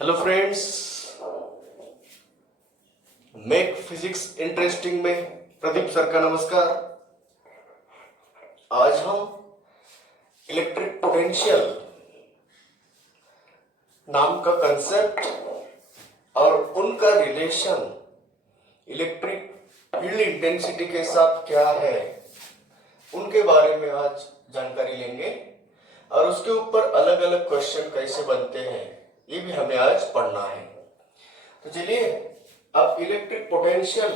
Hello friends, make physics interesting में Pradeep sir का नमस्कार। आज हम इलेक्ट्रिक पोटेंशियल नाम का कंसेप्ट और उनका रिलेशन इलेक्ट्रिक फील्ड इंटेंसिटी के साथ क्या है उनके बारे में आज जानकारी लेंगे और उसके ऊपर अलग अलग क्वेश्चन कैसे बनते हैं ये भी हमें आज पढ़ना है। तो चलिए, अब इलेक्ट्रिक पोटेंशियल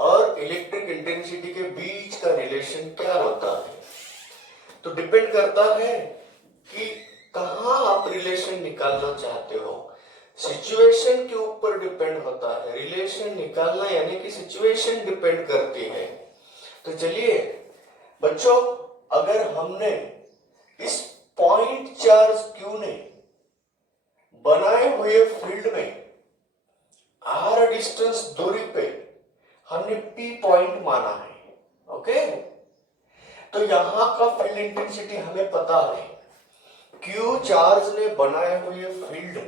और इलेक्ट्रिक इंटेंसिटी के बीच का रिलेशन क्या होता है, तो डिपेंड करता है कि कहाँ आप रिलेशन निकालना चाहते हो। सिचुएशन के ऊपर डिपेंड होता है रिलेशन निकालना, यानी कि सिचुएशन डिपेंड करती है। तो चलिए बच्चों, अगर हमने इस पॉइंट चार्ज क्यू ने बनाए हुए फील्ड में आर डिस्टेंस दूरी पे हमने पी पॉइंट माना है, ओके। तो यहां का फील्ड इंटेंसिटी हमें पता है। क्यू चार्ज ने बनाए हुए फील्ड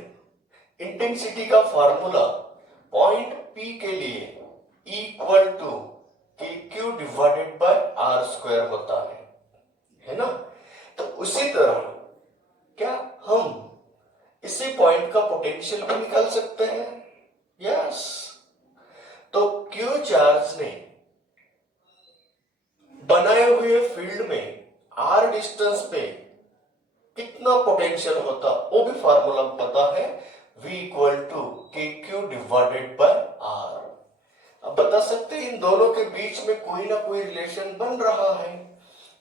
इंटेंसिटी का फार्मूला पॉइंट पी के लिए equal to K Q divided by R square होता है ना। तो उसी तरह क्या हम इसी पॉइंट का पोटेंशियल भी निकाल सकते हैं? यस। तो क्यू चार्ज ने बनाए हुए फील्ड में आर डिस्टेंस पे कितना पोटेंशियल होता वो भी फार्मूला पता है, V equal to K Q divided by are. अब बता सकते हैं इन दोनों के बीच में कोई ना कोई रिलेशन बन रहा है।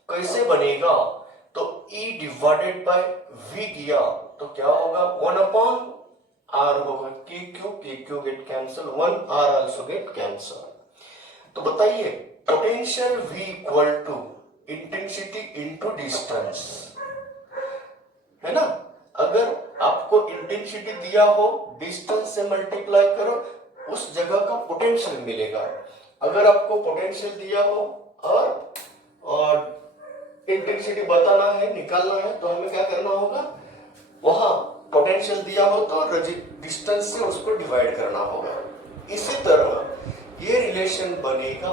कैसे बनेगा? तो E डिवाइडेड बाय V किया तो क्या होगा, 1 अपॉन R होगा। K Q get cancel, 1 R also get cancel. तो बताइए, potential V equal to intensity into distance, है ना। अगर आपको इंटेंसिटी दिया हो, डिस्टेंस से मल्टीप्लाई करो, उस जगह का पोटेंशियल मिलेगा। अगर आपको पोटेंशियल दिया हो और इंटेंसिटी बताना है, निकालना है, तो हमें क्या करना होगा, वहां पोटेंशियल दिया हो तो डिस्टेंस से उसको डिवाइड करना होगा। इसी तरह ये रिलेशन बनेगा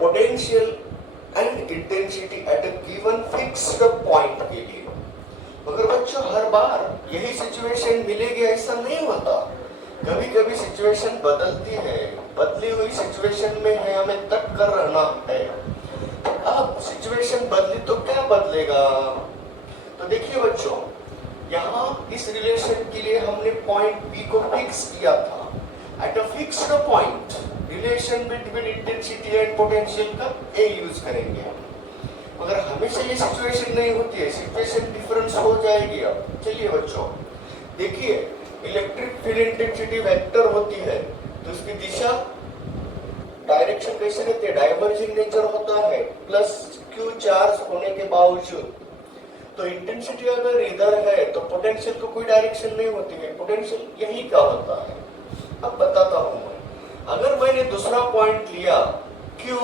potential and intensity at a given fixed point के लिए। मगर बच्चों, हर बार यही सिचुएशन मिलेगी ऐसा नहीं होता। कभी कभी सिचुएशन बदलती है, बदली हुई सिचुएशन में है, हमें तट कर रहना है। अब सिचुएशन बदली तो क्या बदलेगा? तो देखिए बच्चों, यहाँ इस रिलेशन के लिए हमने पॉइंट P को फिक्स किया था। At a fixed point relation between intensity and potential का A यूज करेंगे। मगर हमेशा ये सिचुएशन नहीं होती है, सिचुएशन डिफरेंस हो जाएगी। अब चलिए बच्चों देखिए, इलेक्ट्रिक फील्ड इंटेंसिटी वेक्टर होती है तो उसकी दिशा डायरेक्शन कैसे रहती है, डाइवर्जिंग नेचर होता है, प्लस क्यू चार्ज होने के बावजूद। तो इंटेंसिटी अगर इधर है तो पोटेंशियल को कोई डायरेक्शन नहीं होती है, पोटेंशियल यही का होता है। अब बताता हूं मैं, अगर मैंने दूसरा पॉइंट लिया Q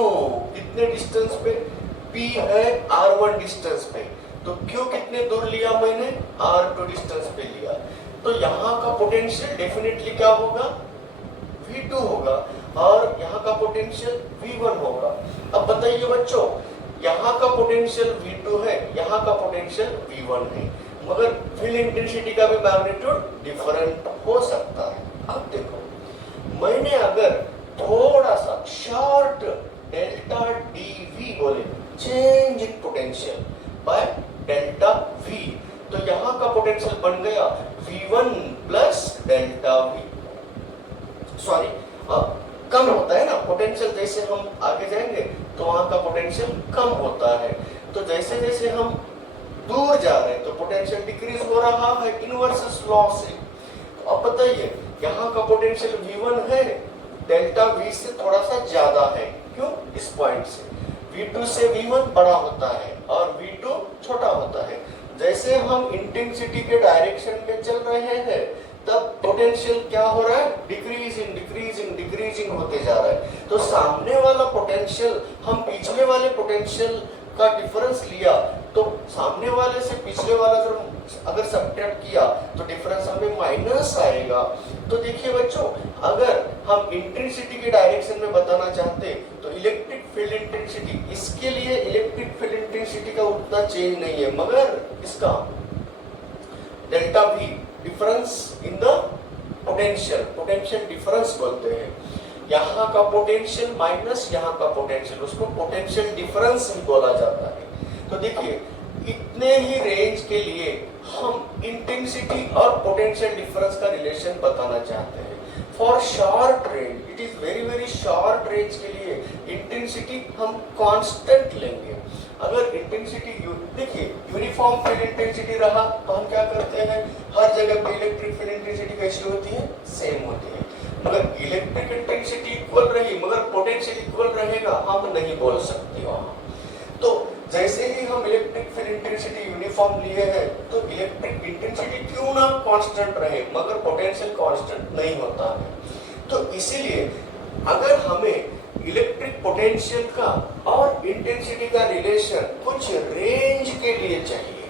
कितने डिस्टेंस पे, P है R1 डिस्टेंस पे, तो Q कितने दूर लिया मैंने, R2 डिस्टेंस पे लिया। तो यहाँ का पोटेंशियल डेफिनेटली क्या होगा, V2 होगा, और यहाँ का पोटेंशियल V1 होगा। अब बताइए बच्चों, यहाँ का पोटेंशियल V2 है, यहाँ का पोटेंशियल V1 है, मगर फील्ड इंटेंसिटी का भी मैग्नीट्यूड डिफरेंट हो सकता है। अब देखो, मैंने अगर थोड़ा सा शॉर्ट डेल्टा dV बोले, change in potential by delta V, तो यहाँ का पोटेंशियल बन गया V1 plus delta V। Sorry, कम होता है ना पोटेंशियल, जैसे हम आगे जाएंगे तो वहां का पोटेंशियल कम होता है। तो जैसे जैसे हम दूर जा रहे हैं तो पोटेंशियल डिक्रीज हो रहा है इनवर्स लॉ से। तो अब बताइए, यहाँ का पोटेंशियल V1 है, डेल्टा V से थोड़ा सा ज्यादा है। क्यों? इस पॉइंट से V2 से V1 बड़ा होता है और V2 छोटा होता है। जैसे हम इंटेंसिटी के डायरेक्शन में चल रहे हैं तब पोटेंशियल क्या हो रहा है, डिक्रीजिंग होते जा रहा है। तो सामने वाला पोटेंशियल हम पिछले वाले पोटेंशियल का डिफरेंस लिया तो सामने वाले से पिछले वाला जब अगर सब्ट्रैक्ट किया तो डिफरेंस हमें माइनस आएगा। तो देखिए बच्चों, अगर हम इंटेंसिटी के डायरेक्शन में बताना चाहते तो इलेक्ट्रिक फील्ड इंटेंसिटी, इसके लिए इलेक्ट्रिक फील्ड इंटेंसिटी का उतना चेंज नहीं है, मगर इसका delta we difference in the potential difference बोलते हैं। यहाँ का पोटेंशियल माइनस यहाँ का पोटेंशियल, उसको पोटेंशियल डिफरेंस भी बोला जाता है। तो देखिए, इतने ही रेंज के लिए हम इंटेंसिटी और पोटेंशियल डिफरेंस का रिलेशन बताना चाहते हैं। For short range, it is very short range के लिए इंटेंसिटी हम कांस्टेंट लेंगे। अगर इंटेंसिटी देखिए यूनिफॉर्म फील्ड इंटेंसिटी रहा तो हम क्या करते हैं, हर जगह पे इलेक्ट्रिक फील्ड इंटेंसिटी कैसी होती है, सेम होती है। मगर इलेक्ट्रिक इंटेंसिटी इक्वल रही मगर पोटेंशियल इक्वल रहेगा, हम नहीं बोल सकते वहां। तो जैसे ही हम इलेक्ट्रिक फील्ड इंटेंसिटी यूनिफॉर्म लिए हैं तो इलेक्ट्रिक इंटेंसिटी क्यों ना कांस्टेंट रहे मगर पोटेंशियल कांस्टेंट नहीं होता है। तो इसीलिए अगर हमें इलेक्ट्रिक पोटेंशियल का और इंटेंसिटी का रिलेशन कुछ रेंज के लिए चाहिए,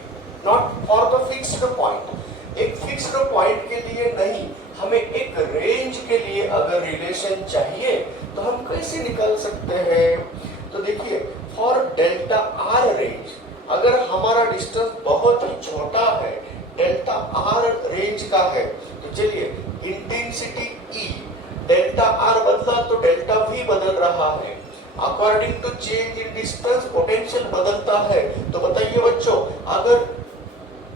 not for the fixed point, एक फिक्स्ड पॉइंट के लिए नहीं, हमें एक रेंज के लिए अगर रिलेशन चाहिए तो हम कैसे निकाल सकते हैं। तो देखिए, फॉर डेल्टा आर रेंज, अगर हमारा डिस्टेंस बहुत ही छोटा है, डेल्टा आर रेंज का है, तो चलिए इंटेंसिटी ई, डेल्टा आर बदला तो डेल्टा वी बदल रहा है, according to change in distance potential बदलता है। तो बताइए बच्चों, अगर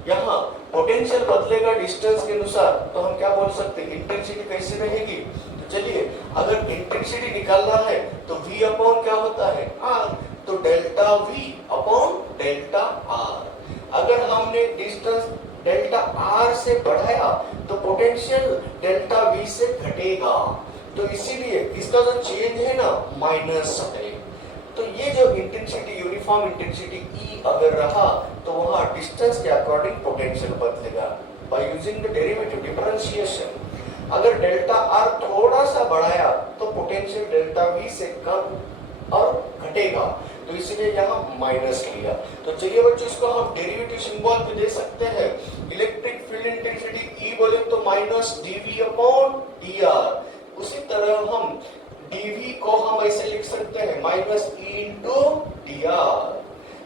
यहाँ पोटेंशियल बदलेगा डिस्टेंस के अनुसार तो हम क्या बोल सकते हैं, इंटेंसिटी कैसी रहेगी। तो चलिए, अगर इंटेंसिटी निकालना है तो v अपॉन क्या होता है, r, तो delta v upon delta r। अगर हमने डिस्टेंस डेल्टा r से बढ़ाया तो पोटेंशियल डेल्टा v से घटेगा, तो इसीलिए इसका जो चेंज है ना माइनस है। तो ये जो इंटेंसिटी यूनिफॉर्म इंटेंसिटी E अगर रहा तो वहां डिस्टेंस के अकॉर्डिंग पोटेंशियल बदलेगा by using the derivative differentiation. अगर डेल्टा R थोड़ा सा बढ़ाया तो पोटेंशियल डेल्टा V से कम और घटेगा, तो इसलिए यहाँ माइनस लिया। तो चलिए बच्चों, इसको हम डेरिवेटिव सिंबल पे दे सकते हैं। इलेक्ट्रिक फील्ड इंटेंसिटी E बोले तो माइनस dV अपॉन dr। उसी तरह हम dV को हम ऐसे लिख सकते हैं माइनस E इंटू dr।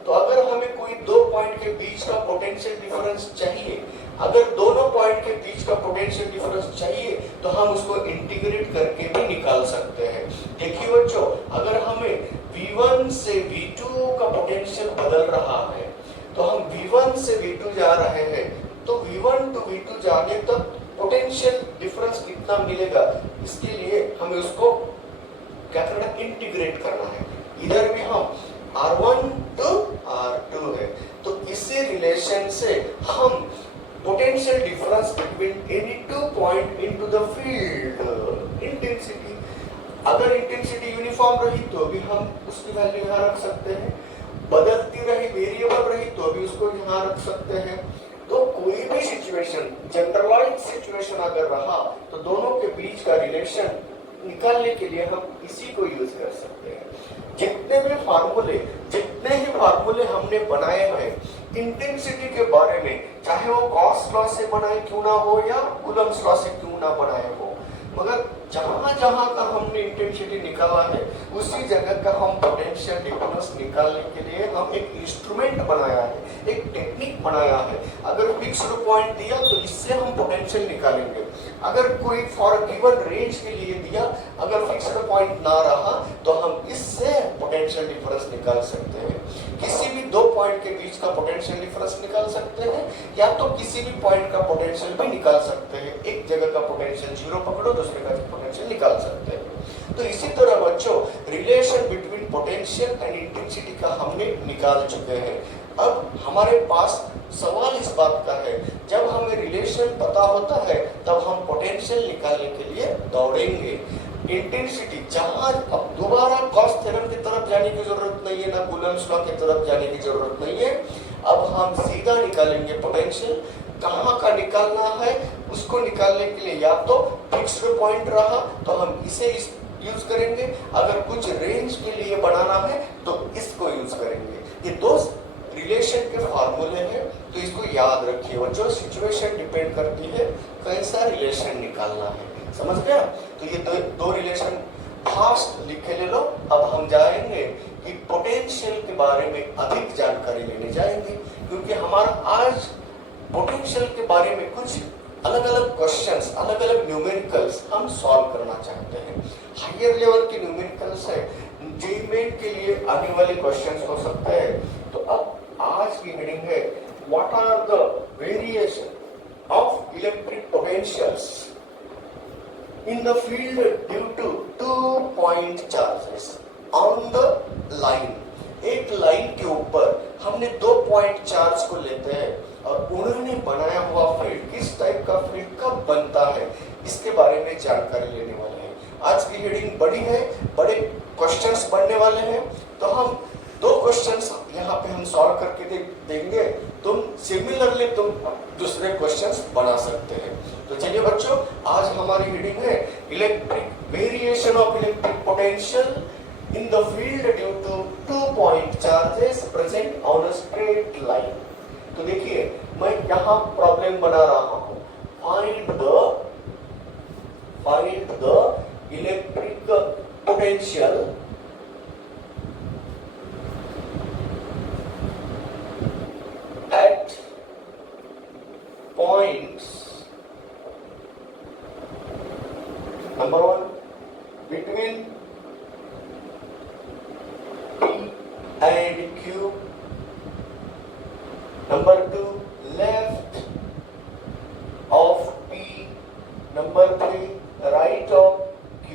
तो अगर हमें कोई दो पॉइंट के बीच का पोटेंशियल डिफरेंस चाहिए, अगर दोनों पॉइंट के बीच का पोटेंशियल डिफरेंस चाहिए तो हम उसको इंटीग्रेट करके भी निकाल सकते हैं। देखिए बच्चों, अगर हमें V1 से V2 का पोटेंशियल बदल रहा है तो हम V1 से V2 जा रहे हैं, तो V1 टू V2 जाने तक पोटेंशियल डिफरेंस कितना मिलेगा, इसके लिए हमें उसको क्या करना है, इंटीग्रेट करना है। इधर भी हम R1 टू R2 है, तो इसी रिलेशन से हम potential difference between any two point into the field intensity, अगर इंटेंसिटी यूनिफॉर्म रही तो भी हम उसकी वैल्यू यहाँ रख सकते हैं, बदलती रही वेरिएबल रही तो भी उसको यहाँ रख सकते हैं। तो कोई भी सिचुएशन, जनरलाइज्ड सिचुएशन अगर रहा तो दोनों के बीच का रिलेशन निकालने के लिए हम इसी को यूज कर सकते हैं। जितने ही फार्मूले हमने बनाए हैं इंटेंसिटी के बारे में, चाहे वो गॉस लॉ से बनाए क्यों ना हो या कूलम्ब्स लॉ से क्यों ना बनाए हो, मगर जहां जहां का हमने इंटेंसिटी निकाला है उसी जगह का हम पोटेंशियल डिफरेंस निकालने के लिए हम एक इंस्ट्रूमेंट बनाया है, एक टेक्निक बनाया है। अगर फिक्स्ड पॉइंट दिया तो इससे हम पोटेंशियल निकालेंगे, अगर कोई फॉर गिवन रेंज के लिए दिया, अगर फिक्स्ड पॉइंट ना रहा तो हम इससे पोटेंशियल डिफरेंस निकाल सकते हैं। किसी भी दो पॉइंट के बीच का पोटेंशियल डिफरेंस निकाल सकते हैं या तो किसी भी पॉइंट का पोटेंशियल भी निकाल सकते हैं। एक जगह का पोटेंशियल 0 पकड़ो, दूसरे का पोटेंशियल निकाल सकते हैं। तो इसी तरह बच्चों, relation between potential and intensity का हमने निकाल चुके हैं। अब हमारे पास सवाल इस बात का है, जब हमें रिलेशन पता होता है तब हम पोटेंशियल निकालने के लिए दौड़ेंगे। इंटेंसिटी जहां, अब दोबारा गॉस थ्योरम की तरफ जाने की जरूरत नहीं है, ना कूलम्ब्स लॉ की तरफ जाने की जरूरत नहीं है। अब हम सीधा निकालेंगे पोटेंशियल। कहाँ का निकालना है उसको निकालने के लिए या तो फिक्स्ड पॉइंट रहा तो हम इसे यूज करेंगे, अगर कुछ रेंज के लिए बनाना है तो इसको यूज करेंगे। ये दो रिलेशन के फॉर्मूले हैं, तो इसको याद रखिए बच्चों। सिचुएशन डिपेंड करती है कैसा रिलेशन निकालना है, समझ गया। तो ये दो रिलेशन फास्ट लिखे ले लो। अब हम जाएंगे कि पोटेंशियल के बारे में अधिक जानकारी लेने जाएंगे, क्योंकि हमारा आज पोटेंशियल के बारे में कुछ अलग अलग क्वेश्चंस, अलग अलग न्यूमेरिकल्स हम सॉल्व करना चाहते हैं। हायर लेवल के न्यूमेरिकल्स है, जेईई मेन के लिए आने वाले क्वेश्चंस हो सकते हैं। तो अब आज की हेडिंग है what are the variation of electric potentials in the field due to 2 point charges on the line. एक लाइन के ऊपर हमने 2 पॉइंट चार्ज को लेते हैं और उन्होंने बनाया हुआ फील्ड किस टाइप का फील्ड कब बनता है, इसके बारे में जानकारी लेने वाले हैं। आज की हेडिंग बड़ी है, बड़े क्वेश्चंस बनने वाले हैं। तो हम 2 क्वेश्चंस यहाँ पे हम सॉल्व करके देंगे। तुम सिमिलरली तुम दूसरे क्वेश्चंस बना सकते हैं। तो चलिए बच्चों, आज हमारी हेडिंग है electric variation of electric potential in the field due to 2 point charges present on a straight line। तो देखिए मैं यहाँ प्रॉब्लम बना रहा हूँ, find the electric potential at points number 1 between and Q, number 2 left of P, number 3 right of Q,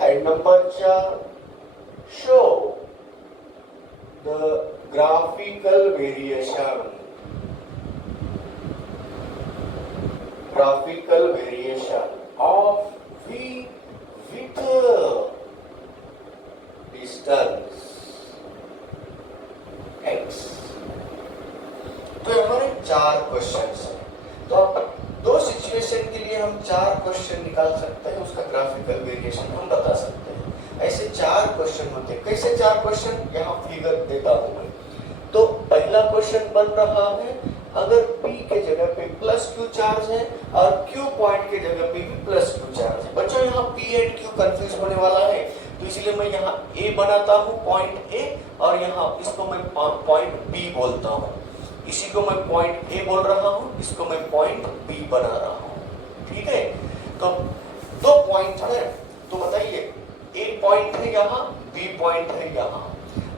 and number 4 show the graphical variation of V with distance x। तो हमारे 4 questions हैं। तो अब 2 situation के लिए हम 4 question निकाल सकते हैं, उसका ग्राफिकल वेरिएशन हम बता सकते हैं। ऐसे 4 क्वेश्चन होते हैं। कैसे 4 क्वेश्चन, यहाँ फिगर देता हूं मैं। तो पहला क्वेश्चन बन रहा है, अगर P के जगह पे प्लस Q चार्ज है और Q पॉइंट के जगह पे भी प्लस Q चार्ज है। बच्चों यहाँ P एंड Q कंफ्यूज होने वाला है, तो इसलिए मैं यहाँ A बनाता हूँ, पॉइंट A, और यहाँ इसको मैं पॉइंट B बोलता हूँ। इसी को मैं पॉइंट A बोल रहा हूँ, इसको मैं पॉइंट B बना रहा हूँ। ठीक है, तो 2 पॉइंट है, तो बताइए A पॉइंट है यहाँ, B पॉइंट है यहाँ।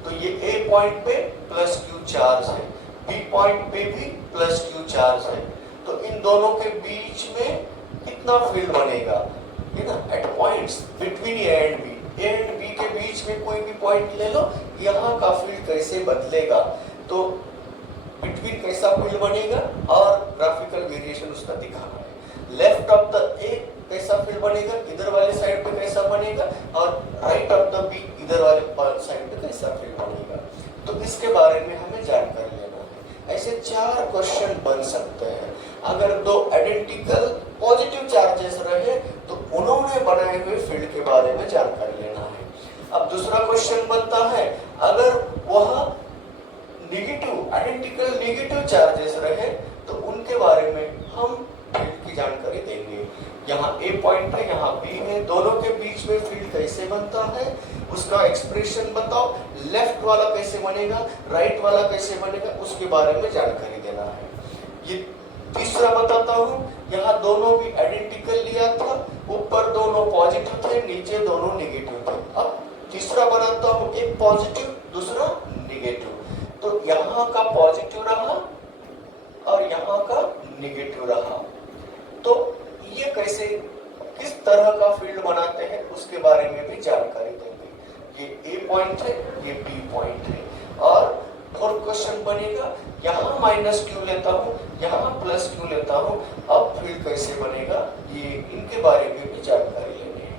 तो ये A पॉइंट पे प्लस Q चार्ज है, B पॉइंट पे भी प्लस Q चार्ज है। तो इन दोनों के बीच में कितना फील्ड बनेगा, है ना, at points between A and B। A and B के बीच में कोई भी पॉइंट ले लो, यहाँ का फील्ड कैसे बदलेगा, तो बिटवीन कैसा फील्ड बनेगा और ग्राफिकल वेरिएशन उसका दिखाना है। लेफ्ट ऑफ द A कैसा फील्ड बनेगा, इधर वाले साइड पे कैसा बनेगा, और राइट ऑफ द B इधर वाले साइड पे कैसा फील्ड बनेगा। तो इसके बारे में हमें जानकारी लेना है। ऐसे 4 क्वेश्चन बन सकते हैं। अगर 2 आइडेंटिकल पॉजिटिव चार्जेस रहे तो उन्होंने बनाए हुए फील्ड के बारे में जानकारी लेना है। अब दूसरा क्वेश्चन बनता है, अगर वह नेगेटिव आइडेंटिकल नेगेटिव चार्जेस रहे तो उनके बारे में हम फील्ड की जानकारी देंगे। यहाँ A पॉइंट है, यहाँ B है, दोनों के बीच में फील्ड कैसे बनता है उसका एक्सप्रेशन बताओ। लेफ्ट वाला कैसे बनेगा, राइट वाला कैसे बनेगा, उसके बारे में जानकारी देना है। ये तीसरा बताता हूँ, यहाँ दोनों भी आइडेंटिकल लिया था, ऊपर दोनों पॉजिटिव थे, नीचे दोनों नेगेटिव थे। अब तीसरा बनाता हूँ, एक पॉजिटिव दूसरा नेगेटिव, तो यहाँ का पॉजिटिव रहा और यहाँ का नेगेटिव रहा। तो ये कैसे किस तरह का फील्ड बनाते हैं उसके बारे में भी जानकारी देंगे। ये A पॉइंट है, ये B पॉइंट है। और फोर्थ क्वेश्चन बनेगा, यहाँ माइनस Q लेता हूँ, यहाँ प्लस Q लेता हूँ, अब फील्ड कैसे बनेगा, ये इनके बारे में भी जानकारी लेनी है।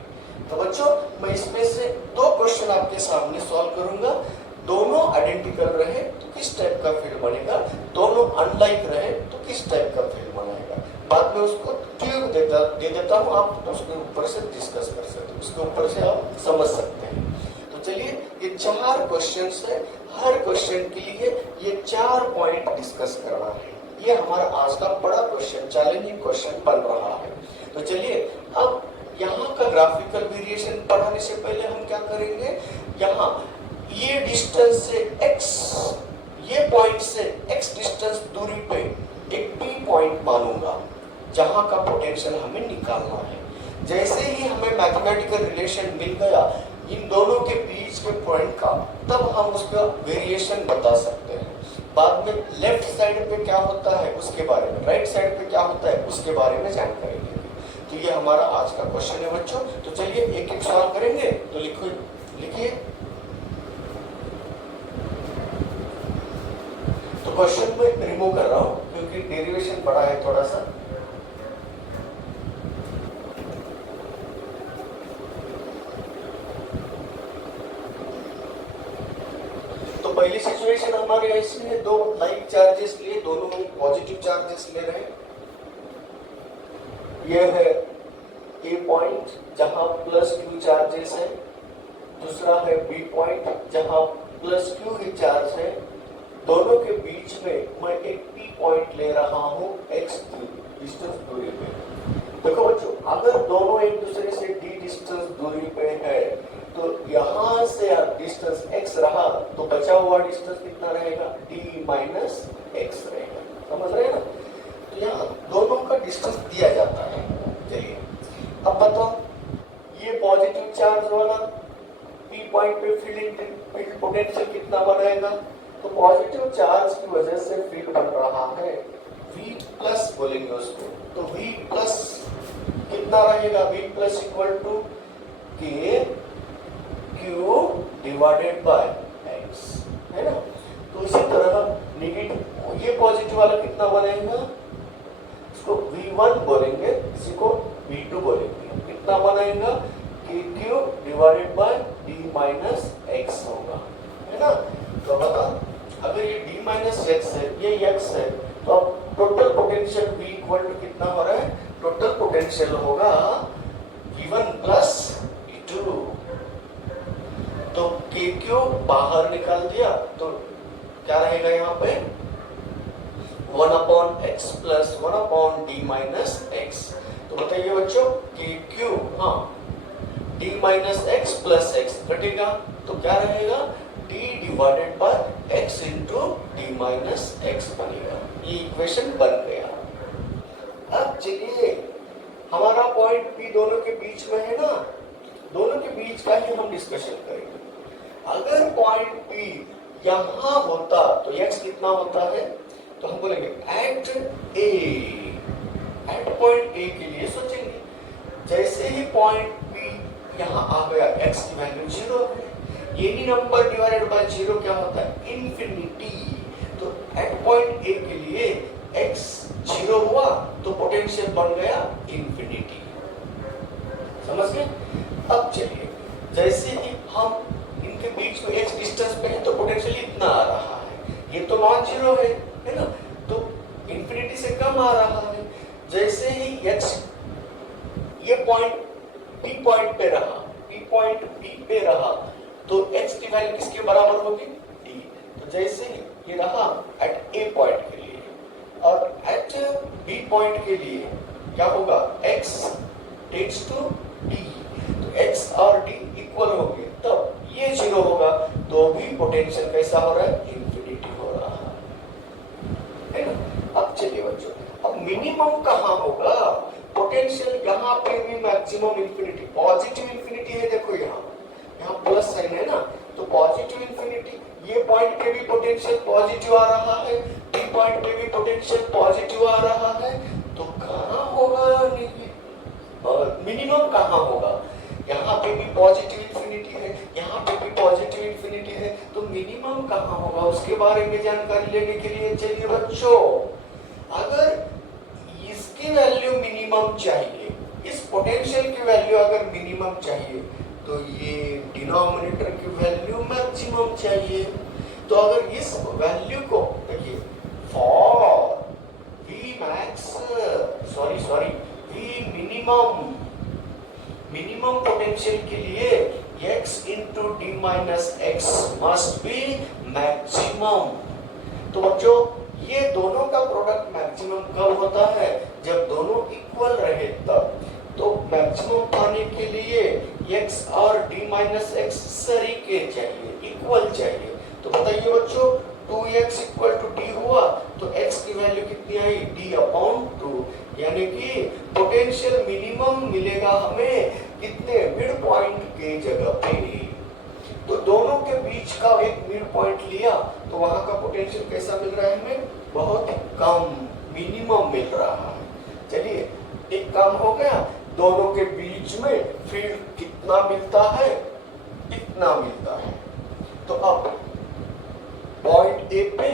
तो बच्चों मैं इसमें से 2 क्वेश्चन आपके सामने सॉल्व करूंगा। दोनों आइडेंटिकल रहे तो किस टाइप का फील्ड बनेगा, दोनों अनलाइक रहे तो किस टाइप का फील्ड बनेगा। बाद में उसको ट्यूब दे देता हूँ, आप उसके ऊपर से डिस्कस कर सकते हो, उसके ऊपर से आप समझ सकते हैं। तो चलिए ये 4 क्वेश्चंस है, हर क्वेश्चन के लिए ये 4 पॉइंट डिस्कस करना है। ये हमारा आज का बड़ा क्वेश्चन, चैलेंजिंग क्वेश्चन बन रहा है। तो चलिए अब यहाँ का ग्राफिकल वेरिएशन पढ़ाने से पहले हम क्या करेंगे, यहाँ ये डिस्टेंस से x, ये पॉइंट से x डिस्टेंस दूरी पे एक P पॉइंट मानूंगा जहां का पोटेंशियल हमें निकालना है। जैसे ही हमें मैथमेटिकल रिलेशन मिल गया इन दोनों के बीच के पॉइंट का, तब हम उसका वेरिएशन बता सकते हैं। बाद में लेफ्ट साइड पे क्या होता है उसके बारे में, राइट साइड पे क्या होता है उसके बारे में जानकारी लेंगे। तो ये हमारा आज का क्वेश्चन है बच्चों। तो चलिए एक एक सवाल करेंगे। तो लिखिए। तो क्वेश्चन में रिमूव कर रहा हूं क्योंकि डेरिवेशन बड़ा है थोड़ा सा। पहली सिचुएशन हमारे ऐसी है, 2 लाइक चार्जेस लिए, दोनों में पॉजिटिव चार्जेस ले रहे हैं। यह है ए पॉइंट जहां +q चार्जेस है, दूसरा है बी पॉइंट जहां +q ही चार्ज है। दोनों के बीच में मैं एक पी पॉइंट ले रहा हूं x डिस्टेंस दूरी पे। देखो बच्चों, अगर दोनों एक दूसरे से d डिस्टेंस दूरी पे है तो यहां से डिस्टेंस x रहा तो बचा हुआ डिस्टेंस कितना रहेगा, d - x रहेगा। समझ रहे हैं ना? तो यहाँ दोनों का डिस्टेंस दिया जाता है। चलिए अब बताओ, ये पॉजिटिव चार्ज वाला p पॉइंट पे फील्ड पोटेंशियल कितना बनाएगा। तो पॉजिटिव चार्ज की वजह से फील्ड बन रहा है V+ बोलेंगे उसको। तो V+ कितना रहेगा, V+ = K Q divided by x, है ना। तो इसी तरह नेगेटिव, ये पॉजिटिव वाला कितना बनेगा, इसको V1 बोलेंगे, इसी को V2 बोलेंगे। कितना बनेगा, KQ divided by d - x होगा, है ना। तो बता, अगर ये d - x है, ये x है, तो अब टोटल पोटेंशियल V = कितना हो रहा है, टोटल पोटेंशियल होगा V1 + V2। तो KQ बाहर निकाल दिया तो क्या रहेगा यहाँ पे, 1/x + 1/d - x। तो बताइए बच्चों, KQ d - x + x घटेगा तो क्या रहेगा, d divided by x × d - x बनेगा। ये इक्वेशन बन गया। अब चलिए, हमारा पॉइंट P दोनों के बीच में है ना, दोनों के बीच का ही हम डिस्कशन करेंगे। अगर पॉइंट P यहां होता तो x कितना होता है, तो हम बोलेंगे एट पॉइंट A के लिए सोचेंगे। जैसे ही पॉइंट P यहां आ गया, x की वैल्यू 0 है, एनी नंबर डिवाइडेड बाय 0 क्या होता है, इंफिनिटी। तो एट पॉइंट A के लिए x 0 हुआ तो पोटेंशियल बन गया इंफिनिटी। समझ गए? अब चलिए, जैसे ही हम इनके बीच में x डिस्टेंस पे है तो पोटेंशियल इतना आ रहा है, ये तो नॉन जीरो है ना, तो इंफिनिटी से कम आ रहा है। जैसे ही x ये पॉइंट P पॉइंट पे रहा, P पॉइंट P पे रहा तो x की वैल्यू किसके बराबर होगी, d। तो जैसे ही ये रहा एट A पॉइंट के लिए और एट B पॉइंट के लिए क्या होगा, x टेंड्स टू d। तो x और d इक्वल हो गए, तब ये 0 होगा तो भी पोटेंशियल कैसा हो रहा है, इंफिनिटी हो रहा है ना। अब चलिए बच्चों, अब मिनिमम कहाँ होगा, पोटेंशियल यहाँ पे भी मैक्सिमम इंफिनिटी, पॉजिटिव इंफिनिटी है। देखो यहाँ प्लस साइन है ना, तो पॉजिटिव इंफिनिटी, ये पॉइंट पे भी पोटेंशियल पॉजिटिव आ रहा है, बी पॉइंट पे भी पोटेंशियल पॉजिटिव आ रहा है। तो कहाँ होगा मिनिमम, कहाँ होगा, यहाँ पे भी पॉजिटिव इंफिनिटी है, यहाँ पे भी पॉजिटिव इंफिनिटी है, तो मिनिमम कहाँ होगा उसके बारे में जानकारी लेने के लिए चलिए बच्चों, अगर इसकी वैल्यू मिनिमम चाहिए, इस पोटेंशियल की वैल्यू अगर मिनिमम चाहिए तो ये डिनोमिनेटर की वैल्यू मैक्सिमम चाहिए। तो अगर इस वैल्यू को देखिए, फॉर V मिनिमम पोटेंशियल के लिए x × into d minus x must be maximum। तो बच्चों ये दोनों का प्रोडक्ट मैक्सिमम कब होता है? जब दोनों इक्वल रहे तब। तो मैक्सिमम पाने के लिए x और d माइनस एक्स सरीके चाहिए, इक्वल चाहिए। तो बताइए बच्चों 2x इक्वल टू d हुआ तो x की वैल्यू कितनी आई? d अपॉन 2, यानी कि पोटेंशियल मिनिमम मिलेगा हमें कितने? मिड पॉइंट के जगह पे। तो दोनों के बीच का एक मिड पॉइंट लिया तो वहां का पोटेंशियल कैसा मिल रहा है हमें? बहुत कम, मिनिमम मिल रहा है। चलिए एक काम हो गया, दोनों के बीच में फील्ड कितना मिलता है? इतना मिलता है। तो अब पॉइंट ए पे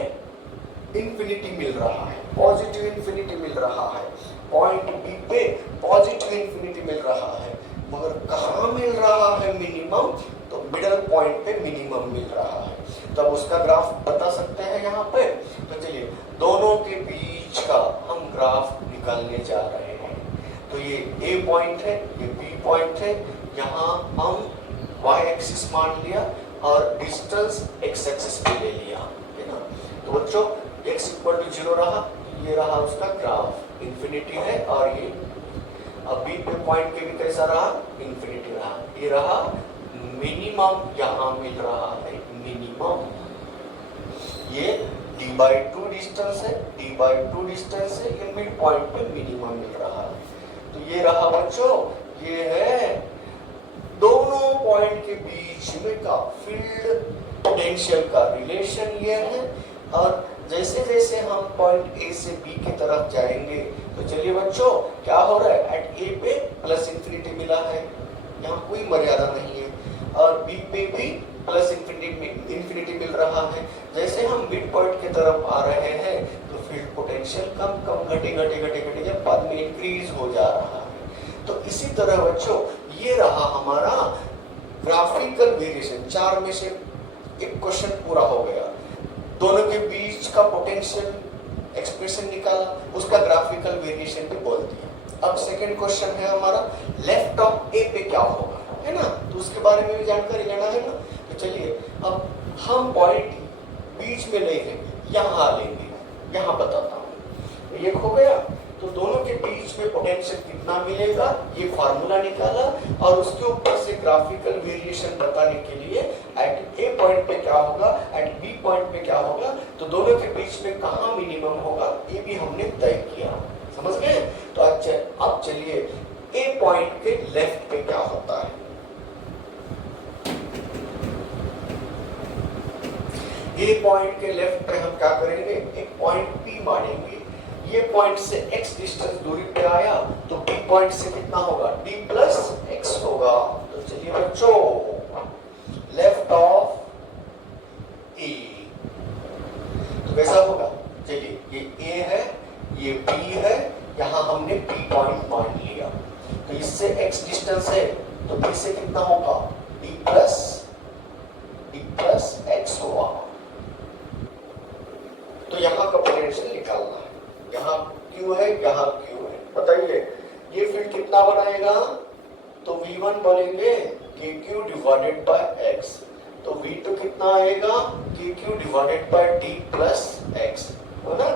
इंफिनिटी मिल रहा है, पॉजिटिव इंफिनिटी मिल रहा है, पॉइंट बी पे पॉजिटिव इंफिनिटी मिल रहा है, मगर कहाँ मिल रहा है मिनिमम? तो मिडल पॉइंट पे मिनिमम मिल रहा है। तब उसका ग्राफ बता सकते हैं यहाँ पे। तो चलिए दोनों के बीच का हम ग्राफ निकालने जा रहे हैं। तो ये ए पॉइंट है, ये बी पॉइंट है, यहाँ हम वाई एक्सिस मान लिया और डिस्टेंस एक्स एक्सिस पे ले लिया, है ना। तो बच्चों x इक्वल टू 0 रहा, ये रहा उसका ग्राफ, इंफिनिटी है। और ये अब बी पे पॉइंट पे भी कैसा रहा? इंफिनिटी रहा। ये रहा मिनिमम, यहाँ मिल रहा है मिनिमम। ये d/2 डिस्टेंस है, d/2 डिस्टेंस है, ये मिड पॉइंट पे मिनिमम मिल रहा है। तो ये रहा बच्चों, ये है दोनों पॉइंट के बीच में का फील्ड पोटेंशियल का रिलेशन ये है। और जैसे जैसे हम पॉइंट ए से बी की तरफ जाएंगे तो चलिए बच्चों क्या हो रहा है? एट ए पे प्लस इंफिनिटी मिला है, यहाँ कोई मर्यादा नहीं है, और बी पे भी प्लस इंफिनिटी मिल रहा है। जैसे हम मिड पॉइंट की तरफ आ रहे हैं तो फील्ड पोटेंशियल कम कम घटे घटे घटे घटे जब बाद में इंक्रीज हो जा रहा है। तो इसी तरह बच्चों ये रहा हमारा ग्राफिकल वेरिएशन। 4 में से एक क्वेश्चन पूरा हो गया, दोनों के बीच का पोटेंशियल एक्सप्रेशन निकाला, उसका ग्राफिकल वेरिएशन भी बोल दिया। अब सेकंड क्वेश्चन है हमारा लेफ्ट ऑफ ए पे क्या होगा, है ना। तो उसके बारे में भी जानकारी लेना है ना। तो चलिए अब हम पॉइंट बीच में नहीं लेंगे, यहाँ लेंगे, यहाँ बताता हूँ। तो ये हो गया। तो दोनों के बीच में पोटेंशियल कितना मिलेगा ये फार्मूला निकाला, और उसके ऊपर से ग्राफिकल वेरिएशन बताने के लिए एट ए पॉइंट पे क्या होगा, एट बी पॉइंट पे क्या होगा, तो दोनों के बीच में कहाँ मिनिमम होगा ये भी हमने तय किया। समझ गए? तो अच्छा अब चलिए ए पॉइंट के लेफ्ट पे क्या होता है। ए पॉइंट के लेफ्ट पे हम क्या करेंगे? एक पॉइंट पी मानेंगे। ये पॉइंट से x डिस्टेंस दूरी पे आया तो b पॉइंट से कितना होगा? d प्लस x होगा। तो चलिए बच्चों लेफ्ट ऑफ e तो कैसा होगा? चलिए ये a है, ये b है, यहाँ हमने p पॉइंट मान लिया। तो इससे x डिस्टेंस है तो b से कितना होगा? d प्लस x होगा। तो यहाँ का पोटेंशियल निकालना है। यहाँ Q है, यहाँ Q है। बताइए ये फील्ड कितना बनाएगा? तो V1 बोलेंगे KQ डिवाइडेड बाय X। तो V2 कितना आएगा? KQ divided by D plus X, है ना।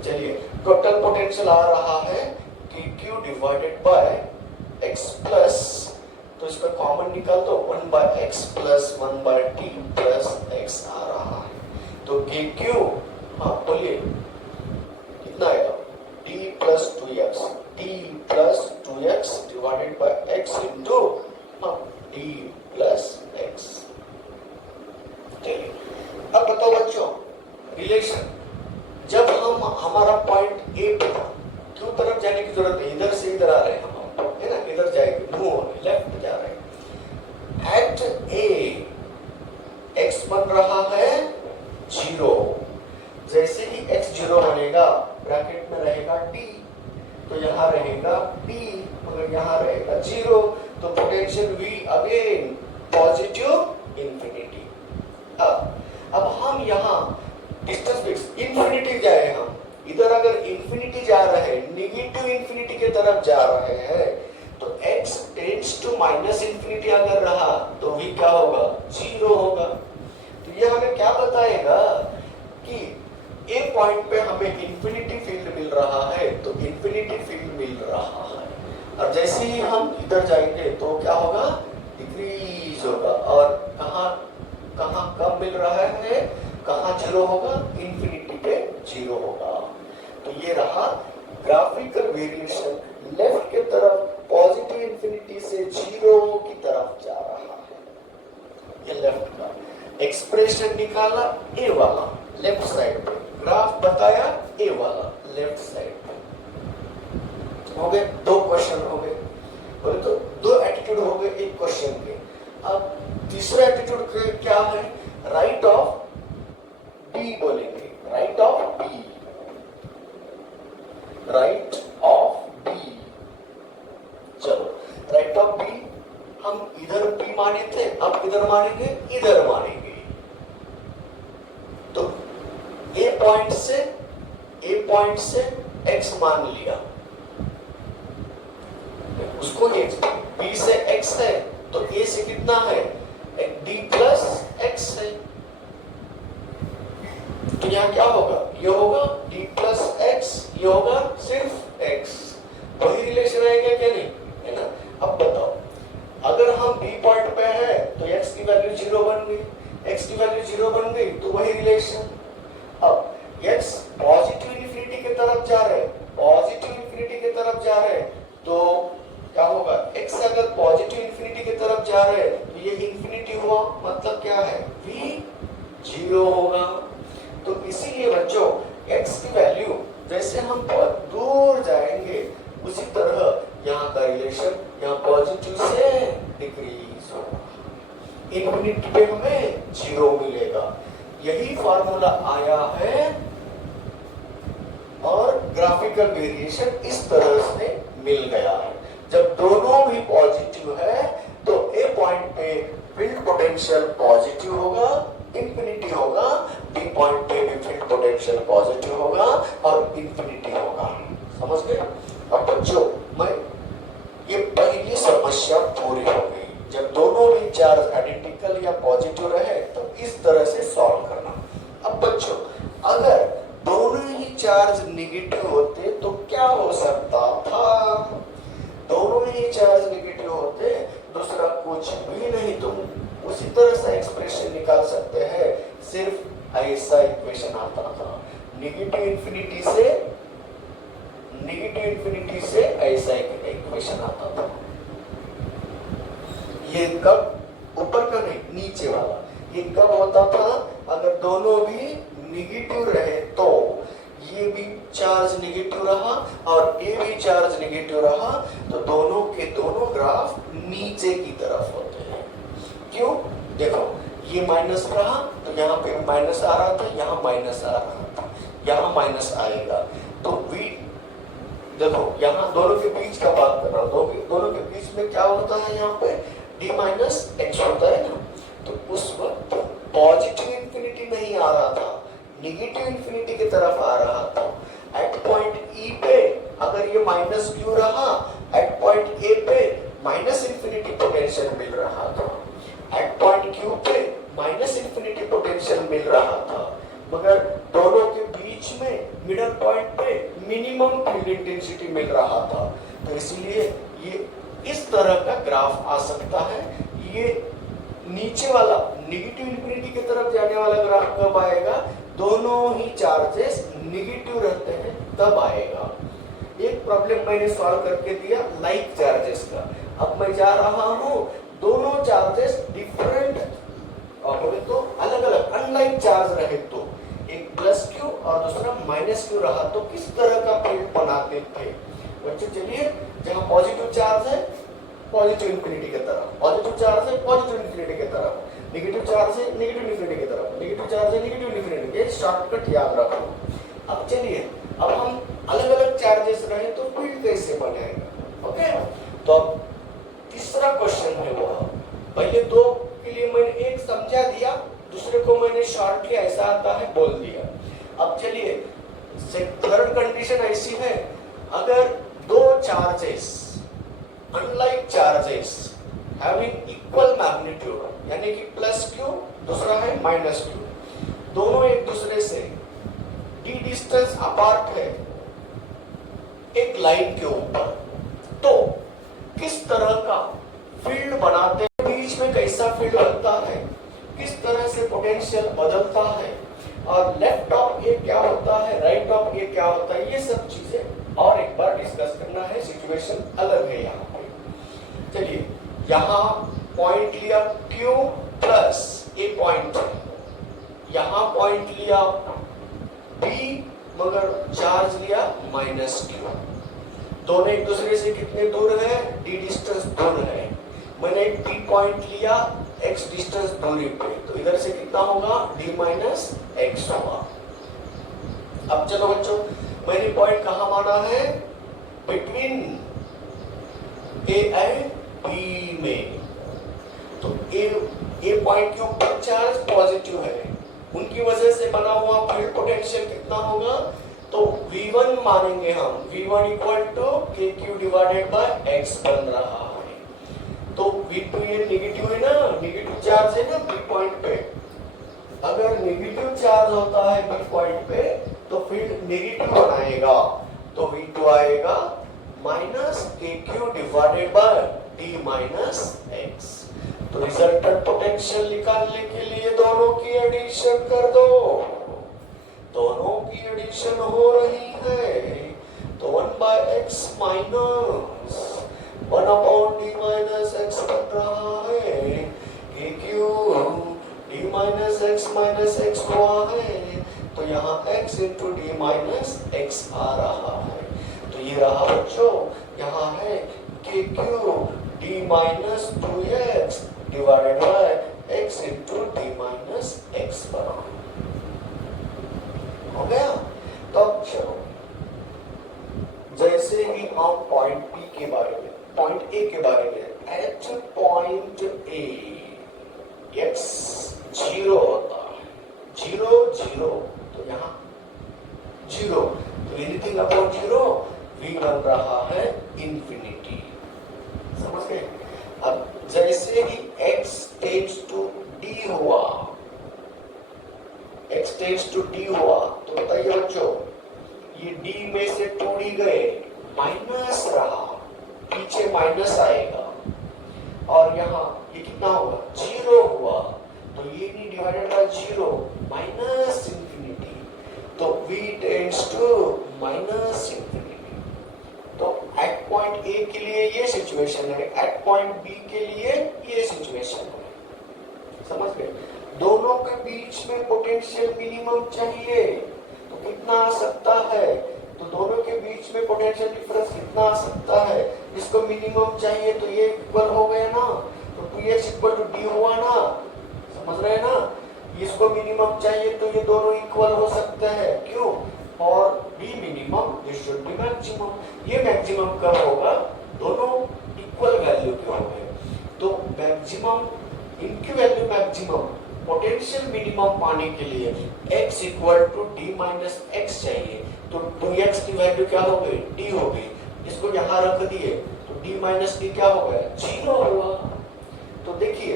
चलिए टोटल पोटेंशियल आ रहा है KQ divided by X plus, तो इसका कॉमन निकाल दो, 1 by X plus 1 by D plus X आ रहा है। तो KQ, हाँ बोलिए कितना आएगा? d plus 2x, d plus 2x divided by x into d plus x। चलिए अब बताओ बच्चों रिलेशन, जब हम हमारा पॉइंट ए पे था, क्यों तरफ जाने की जरूरत नहीं, इधर से इधर आ रहे हैं हम, है ना, इधर जाएंगे, मूव होने लेफ्ट जा रहे हैं। एट ए x बन रहा है 0। जैसे ही x 0 बनेगा ब्रैकेट में रहेगा t, तो यहाँ रहेगा t, मगर यहाँ रहेगा 0। तो potential v again positive infinity. अब हम यहाँ डिस्टेंस फिक्स इंफिनिटी जाए, हम इधर अगर इंफिनिटी जा रहे हैं, नेगेटिव इंफिनिटी की तरफ जा रहे हैं, तो x tends to minus infinity अगर रहा तो v क्या होगा, 0 होगा। तो ये हमें क्या बताएगा कि ए पॉइंट पे हमें इंफिनिटी फील्ड मिल रहा है, तो इंफिनिटी फील्ड मिल रहा है। और जैसे ही हम इधर जाएंगे तो क्या होगा, डिक्रीज होगा। और कहाँ कहाँ कब मिल रहा है, कहाँ 0 होगा, इंफिनिटी पे 0 होगा। तो ये रहा ग्राफिकल वेरिएशन, लेफ्ट के तरफ पॉजिटिव इंफिनिटी से 0 की तरफ जा रहा है। ये लेफ्ट का एक्सप्रेशन निकाला ए वाला लेफ्ट साइड पे, ग्राफ बताया ए वाला लेफ्ट साइड पे। हो गए 2 क्वेश्चन हो गए, बोले तो 2 एटीट्यूड हो गए एक क्वेश्चन के। अब तीसरा एटीट्यूड क्या है, राइट ऑफ बी बोलेंगे, right of B, right of B. चलो राइट ऑफ बी हम इधर बी माने थे, अब इधर मानेंगे, इधर मानेंगे। तो ए पॉइंट से x मान लिया, उसको b से x है तो a से कितना है, d प्लस x है। तो यहाँ क्या होगा, ये होगा d प्लस x, ये होगा सिर्फ x। वही रिलेशन आएगा क्या, नहीं है ना। अब बताओ, अगर हम b पॉइंट पे है तो x की वैल्यू 0 बन गई, x की वैल्यू 0 बन गई तो वही रिलेशन। अब x पॉजिटिव इंफिनिटी की तरफ जा रहे, पॉजिटिव इंफिनिटी की तरफ जा रहे, तो क्या होगा, x अगर पॉजिटिव इंफिनिटी की तरफ जा रहे तो ये इंफिनिटी हुआ, मतलब क्या है, v 0 होगा। तो इसीलिए बच्चों x की वैल्यू जैसे हम बहुत दूर जाएंगे उसी तरह यहाँ का रिलेशन यहाँ पॉजिटिव से डिक्रीज होगा, इंफिनिटी पे हमें 0 मिलेगा। यही फार्मूला आया है और ग्राफिकल वेरिएशन इस तरह से मिल गया है। जब दोनों भी पॉजिटिव है तो ए पॉइंट पे फील्ड पोटेंशियल पॉजिटिव होगा, इंफिनिटी होगा, बी पॉइंट पे भी फील्ड पोटेंशियल पॉजिटिव होगा और इंफिनिटी होगा। समझ गए। अब बच्चों मैं ये पहली समस्या पूरी हो गई। जब दोनों भी चार्ज आइडेंटिकल या पॉजिटिव रहे तो इस तरह से सॉल्व करना। अब बच्चों अगर दोनों ही चार्ज नेगेटिव होते तो क्या हो सकता था, दोनों ही चार्ज नेगेटिव होते, दूसरा कुछ भी नहीं, तुम उसी तरह से एक्सप्रेशन निकाल सकते हैं, सिर्फ ऐसा इक्वेशन आता था, नेगेटिव इन्फिनिटी से ऐसा इक्वेशन आता था। ये कब, ऊपर का नहीं नीचे वाला, ये कब होता था, अगर दोनों भी नेगेटिव रहे तो ये भी चार्ज नेगेटिव रहा और ये भी चार्ज नेगेटिव रहा तो दोनों के दोनों ग्राफ नीचे की तरफ होते हैं। क्यों, देखो ये माइनस रहा तो यहाँ पे माइनस आ रहा था, यहाँ माइनस आ रहा था, यहाँ माइनस आएगा तो v, देखो यहाँ दोनों के बीच का बात कर रहा हूँ, दोनों के बीच में क्या होता है, यहाँ पे d माइनस x होता है ना। तो उस वक्त पॉजिटिव इंफिनिटी नहीं आ रहा था, नेगेटिव इंफिनिटी की तरफ आ रहा था। एट पॉइंट E पे अगर ये माइनस क्यू रहा, एट पॉइंट A पे माइनस इंफिनिटी पोटेंशियल मिल रहा था, एट पॉइंट Q पे माइनस इंफिनिटी पोटेंशियल मिल रहा था, मगर दोनों के बीच में मिडल पॉइंट पे मिनिमम फील्ड इंटेंसिटी मिल रहा था। तो इसलिए ये इस तरह का ग्राफ आ सकता है। ये नीचे वाला नेगेटिव इंफिनिटी की तरफ जाने वाला ग्राफ कब आएगा, दोनों ही चार्जेस नेगेटिव रहते हैं तब आएगा। एक प्रॉब्लम मैंने सॉल्व करके दिया लाइक चार्जेस का। अब मैं जा रहा हूँ, दोनों चार्जेस डिफरेंट बोले तो अलग अलग अनलाइक चार्ज रहे तो एक प्लस क्यू और दूसरा माइनस क्यू रहा तो किस तरह का फील्ड बनाते थे बच्चों। चलिए, जहाँ पॉजिटिव चार्ज है पॉजिटिव इंफिनिटी की तरफ, पॉजिटिव चार्ज है पॉजिटिव इंफिनिटी की तरफ, नेगेटिव चार्ज है नेगेटिव इंफिनिटी की तरफ, नेगेटिव चार्ज है नेगेटिव इंफिनिटी। ये शॉर्टकट याद रखो। अब चलिए, अब हम अलग अलग चार्जेस रहे तो फील्ड कैसे बनेगा। ओके, तो अब तीसरा क्वेश्चन है वो, पहले दो के लिए मैंने एक समझा दिया, दूसरे को मैंने शॉर्टली ऐसा आता है बोल दिया। अब चलिए, थर्ड कंडीशन ऐसी है, अगर दो charges unlike charges having equal magnitude, यानी कि प्लस क्यू, दूसरा है माइनस क्यू, दोनों एक दूसरे से डी डिस्टेंस अपार्ट है एक लाइन के ऊपर, तो किस तरह का फील्ड बनाते हैं, बीच में कैसा फील्ड बनता है, किस तरह से पोटेंशियल बदलता है, और लेफ्ट ऑफ ए क्या होता है, राइट ऑफ ए क्या होता है, ये सब चीजें और एक बार डिस्कस करना है। सिचुएशन अलग है यहाँ पे। चलिए, यहाँ पॉइंट लिया Q प्लस ए पॉइंट, यहाँ पॉइंट लिया B मगर चार्ज लिया माइनस Q, दोनों एक दूसरे से कितने दूर है, d डिस्टेंस दूर है। मैंने एक P पॉइंट लिया x डिस्टेंस दूरी पे, तो इधर से कितना होगा, d माइनस x होगा। अब चलो बच्चों, मैंने पॉइंट कहाँ माना है, बिटवीन A एंड B में, तो A पॉइंट के ऊपर चार्ज पॉजिटिव है, उनकी वजह से बना हुआ फील्ड पोटेंशियल कितना होगा, तो V1 मानेंगे हम, V1 equal to KQ divided by X बन रहा है। तो V2 ये नेगेटिव है ना, नेगेटिव चार्ज है ना B पॉइंट पे, अगर नेगेटिव चार्ज होता है B पॉइंट पे तो फील्ड नेगेटिव बनाएगा, तो V2 आएगा minus KQ divided by D minus X। तो रिजल्टेंट पोटेंशियल निकालने के लिए दोनों की एडिशन कर दो, दोनों की एडिशन हो रही है, तो 1 by x minus 1 upon d minus x बन रहा है, KQ d माइनस x हुआ है, तो यहाँ x into d minus x आ रहा है। तो ये रहा बच्चों, यहाँ है KQ d minus 2x divided by x into d minus x बना हो गया। तो चलो, जैसे ही हम पॉइंट P के बारे में, पॉइंट A के बारे में, एट पॉइंट A x 0 होता है, 0 0, तो यहाँ 0, तो एनीथिंग अपॉन 0 V बन रहा है इंफिनिटी, समझ गए। अब जैसे ही x टेंड्स टू D हुआ, x टेंड्स टू D हुआ, तो बताइए बच्चों, ये D में से 2D गए, माइनस रहा, पीछे माइनस आएगा, और यहाँ ये कितना होगा, 0 हुआ, तो ये नहीं डिवाइडेड बाय 0, माइनस इंफिनिटी, तो V tends to minus infinity. तो एट पॉइंट A के लिए ये सिचुएशन है, एट पॉइंट B के लिए ये सिचुएशन है, समझ गए। दोनों के बीच में पोटेंशियल मिनिमम चाहिए, तो कितना आ सकता है, तो दोनों के बीच में पोटेंशियल डिफरेंस कितना आ सकता है, इसको मिनिमम चाहिए, तो ये इक्वल हो गया ना, तो 2x इक्वल टू d हुआ ना, समझ रहे हैं ना, इसको मिनिमम चाहिए, तो ये दोनों इक्वल हो सकते हैं, क्यों, और b minimum this should be maximum. ये मैक्सिमम कब होगा, दोनों इक्वल वैल्यू के होंगे, तो मैक्सिमम, इनकी वैल्यू मैक्सिमम, पोटेंशियल मिनिमम पाने के लिए x equal to d minus X चाहिए, तो 2x की वैल्यू क्या हो गई, d हो गई, इसको यहाँ रख दिए, तो d माइनस d क्या हो गया, 0 हुआ। तो देखिए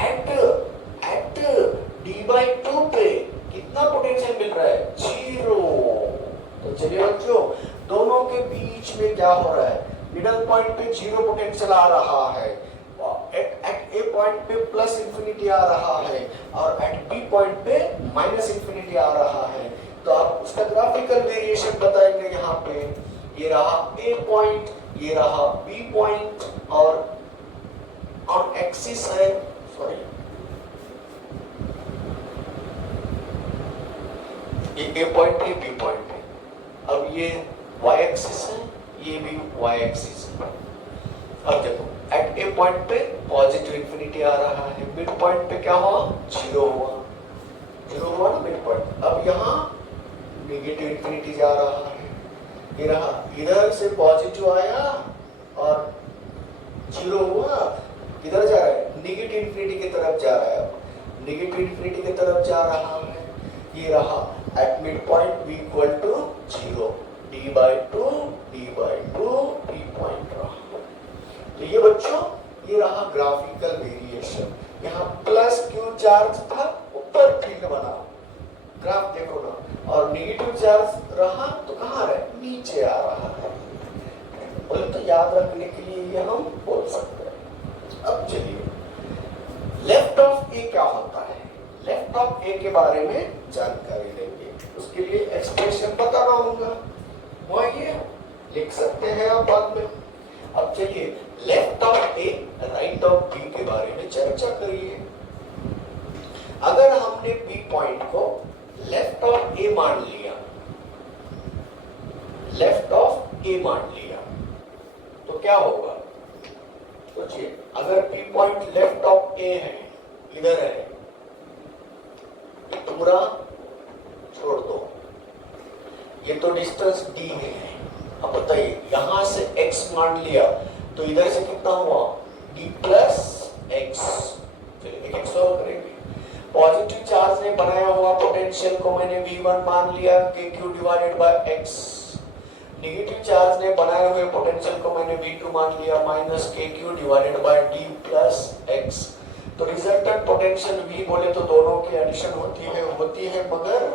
एट d बाई 2 पे कितना पोटेंशियल मिल रहा है, 0। तो चलिए बच्चों, दोनों के बीच में क्या हो रहा है, मिडल पॉइंट पे 0 पोटेंशियल आ रहा है, एट ए पॉइंट पे प्लस इंफिनिटी आ रहा है, और एट बी पॉइंट पे माइनस इंफिनिटी आ रहा है। तो आप उसका ग्राफिकल वेरिएशन बताएंगे, यहाँ पे ये रहा ए पॉइंट, ये रहा बी पॉइंट, और ऑन एक्सिस है, सॉरी ये ए पॉइंट है, बी पॉइंट है, अब ये वाई एक्सिस है, ये भी वाई एक्सिस है। अब देखो एट ए पॉइंट पे पॉजिटिव इंफिनिटी आ रहा है, मिड पॉइंट पे क्या हुआ, 0 हुआ, 0 हुआ ना मिड पॉइंट। अब यहाँ नेगेटिव इंफिनिटी जा रहा है, ये रहा, इधर से पॉजिटिव आया और 0 हुआ, किधर जा रहा है, नेगेटिव इंफिनिटी की तरफ जा रहा है, नेगेटिव इंफिनिटी की तरफ जा रहा है, ये रहा at midpoint v equal to 0, d by 2 d point रहा। तो ये बच्चों, ये रहा ग्राफ तो कहाँ है, नीचे आ रहा है। बोले तो याद रखने के लिए ये हम बोल सकते हैं। अब चलिए लेफ्ट ऑफ ए क्या होता है, लेफ्ट ऑफ ए के बारे में जानकारी लेंगे। उसके लिए एक्सप्रेशन बताना होगा, वो ये लिख सकते हैं आप बाद में। अब चलिए left of A right of B के बारे में चर्चा करिए। अगर हमने बी पॉइंट को लेफ्ट ऑफ ए मान लिया, लेफ्ट ऑफ ए मान लिया, तो क्या होगा सोचिए। अगर बी पॉइंट लेफ्ट ऑफ ए है, इधर है, पूरा छोड़ दो, ये तो डिस्टेंस डी है। अब बताइए यहां से x मान लिया तो इधर से कितना हुआ, d प्लस एक्स। चलिए सॉल्व करेंगे। पॉजिटिव चार्ज ने बनाया हुआ पोटेंशियल को मैंने v1 मान लिया kq divided by x। Negative charge ने बनाए हुए पोटेंशियल को मैंने v2 मान लिया minus kq divided by d plus x। तो रिजल्टेंट पोटेंशियल v बोले तो दोनों की एडिशन होती है मगर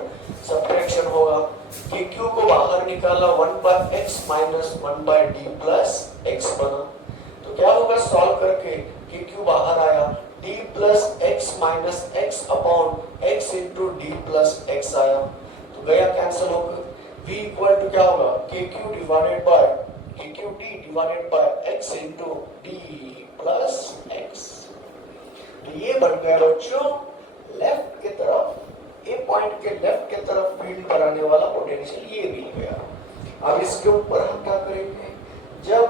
सब्ट्रैक्शन होगा। kq को बाहर निकाला 1/x minus 1/d plus x बना। तो क्या होगा सॉल्व करके, kq बाहर आया, d plus x minus x upon x into d plus x आया, तो गया कैंसिल होकर। v इक्वल टू क्या होगा, kq divided bye kqd divided by x into d plus x। तो ये बन गया बच्चों लेफ्ट की तरफ, ए पॉइंट के लेफ्ट की तरफ फील्ड कराने वाला पोटेंशियल ये मिल गया। अब इसके ऊपर हम क्या करेंगे, जब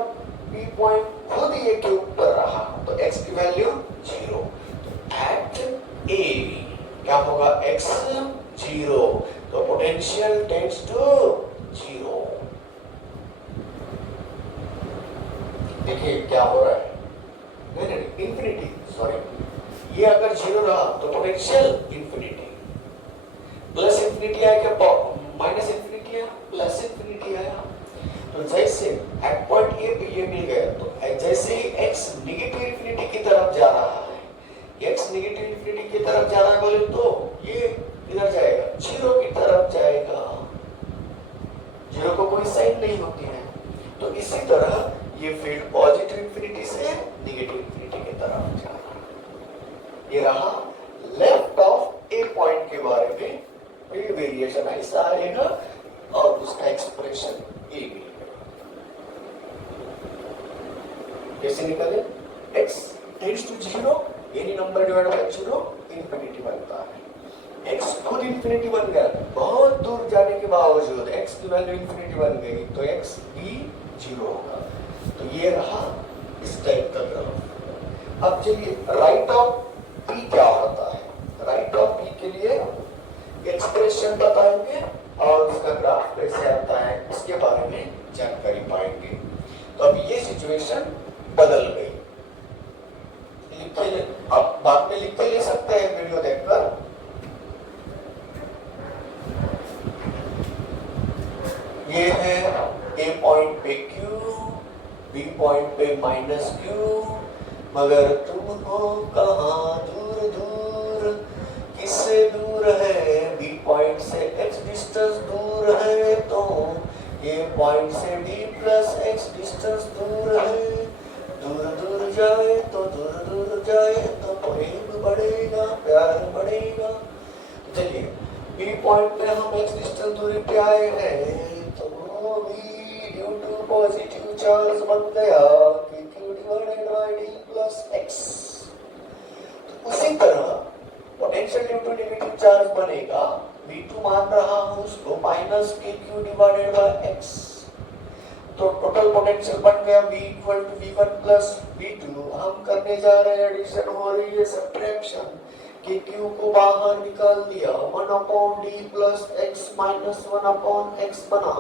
बी पॉइंट खुद ये के ऊपर रहा तो x की वैल्यू 0, तो एट ए क्या होगा, x 0, तो पोटेंशियल टेंड्स टू 0। देखिए क्या हो रहा है, नहीं इंफिनिटी, सॉरी, ये अगर 0 रहा तो पोटेंशियल इंफिनिटी, प्लस इंफिनिटी आया क्या, माइनस इंफिनिटी आया, प्लस इंफिनिटी आया। तो जैसे एट पॉइंट ए पे ये मिल गया, तो जैसे ही x नेगेटिव इंफिनिटी की तरफ जा रहा है, x नेगेटिव इंफिनिटी की तरफ जा रहा है बोले तो ये इधर जाएगा, 0 की तरफ जाएगा। 0 को कोई साइन नहीं होती है। तो इसी तरह ये फील्ड पॉजिटिव इंफिनिटी से नेगेटिव इंफिनिटी की तरफ जा रहा है। ये रहा लेफ्ट ऑफ ए पॉइंट के बारे में, ये वेरिएशन ऐसा आएगा और उसका एक्सप्रेशन ए मिलेगा। कैसे निकाले, x tends to 0, any number divide by 0 infinity बनता है। x खुद इंफिनिटी बन गया, बहुत दूर जाने के बावजूद x की वैल्यू इंफिनिटी बन गई, तो x भी 0 होगा। तो ये रहा इस टाइप का ग्राफ। अब चलिए राइट ऑफ p क्या होता है, राइट ऑफ p के लिए एक्सप्रेशन बताएंगे और उसका ग्राफ कैसे आता है इसके बारे में जानकारी पाएंगे। तो अब ये सिचुएशन बदल गई, लिखे आप बाद में लिख के ले सकते हैं वीडियो देखकर। ये है ए पॉइंट पे q, बी पॉइंट पे माइनस q, मगर तुम हो कहाँ दूर दूर, किससे दूर है, बी पॉइंट से x डिस्टेंस दूर है, तो ये पॉइंट से d प्लस x डिस्टेंस दूर है। दूर दूर जाए तो दूर दूर जाए तो प्रेम बढ़ेगा, प्यार बढ़ेगा। चलिए बी पॉइंट पे हम x डिस्टेंस दूरी पे आए हैं, तो v due to positive charge बन गया q divided by d plus x। उसी तरह potential due to negative charge बनेगा, v2 मान रहा हूं उसको minus kq divided by x। तो टोटल पोटेंशियल बन गया v equal to v1 plus v2। हम करने जा रहे हैं एडिशन, हो रही है सब्ट्रैक्शन, kq को बाहर निकाल दिया, 1 upon d plus x minus 1 upon x बना।